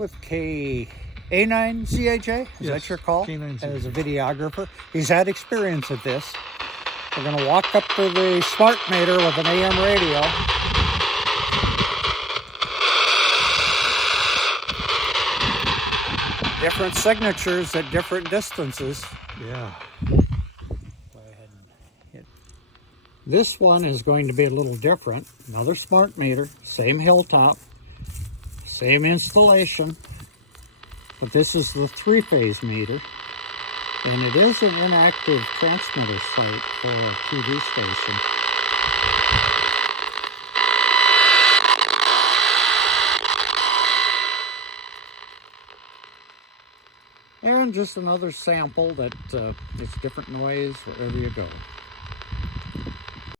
with A9CHA. Is that your call? K9CHA. As a videographer. He's had experience at this. We're going to walk up to the smart meter with an AM radio. Different signatures at different distances. Yeah. Go ahead and hit. This one is going to be a little different. Another smart meter, same hilltop, same installation, but this is the 3-phase meter, and it is an inactive transmitter site for a TV station. And just another sample that it's different noise wherever you go.